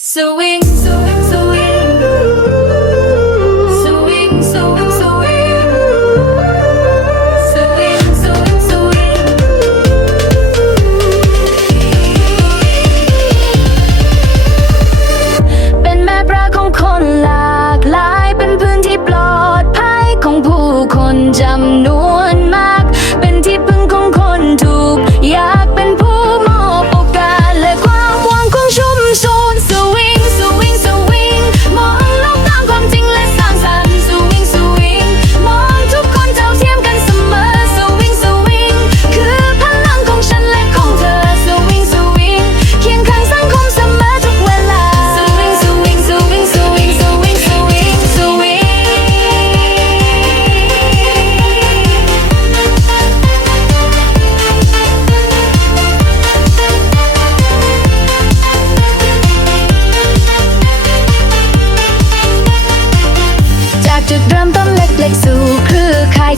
Swing, swing, swing. Swing, swing, swing. Swing, swing, swing. เป็นแม่ปลาของคนลา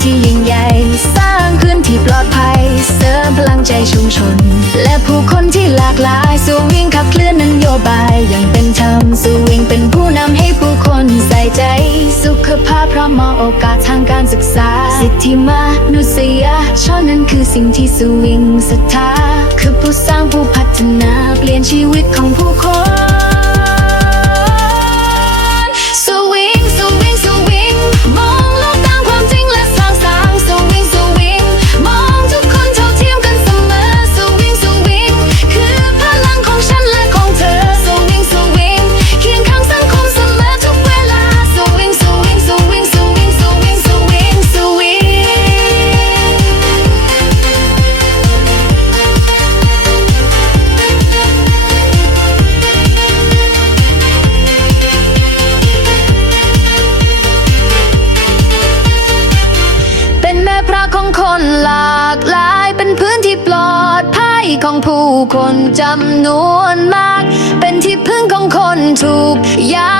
ที่ยิ่งใหญ่ สร้างพื้นที่ปลอดภัย เสริมพลังใจชุมชน และผู้คนที่หลากหลายสู่วิ่งขับเคลื่อนนโยบายอย่างเป็นธรรมสู่วิ่งเป็นผู้นำให้ผู้คนใส่ใจ สุขภาพพร้อมมอบโอกาสทางการศึกษา สิทธิมนุษยชนนั้นคือสิ่งที่สู่วิ่งศรัทธาคือผู้สร้างผู้พัฒนาเปลี่ยนชีวิตของผู้คนากหลายเป็นพื้นที่ปลอดภัยของผู้คนจำนวนมาก เป็นที่พึ่งของคนถูกยาก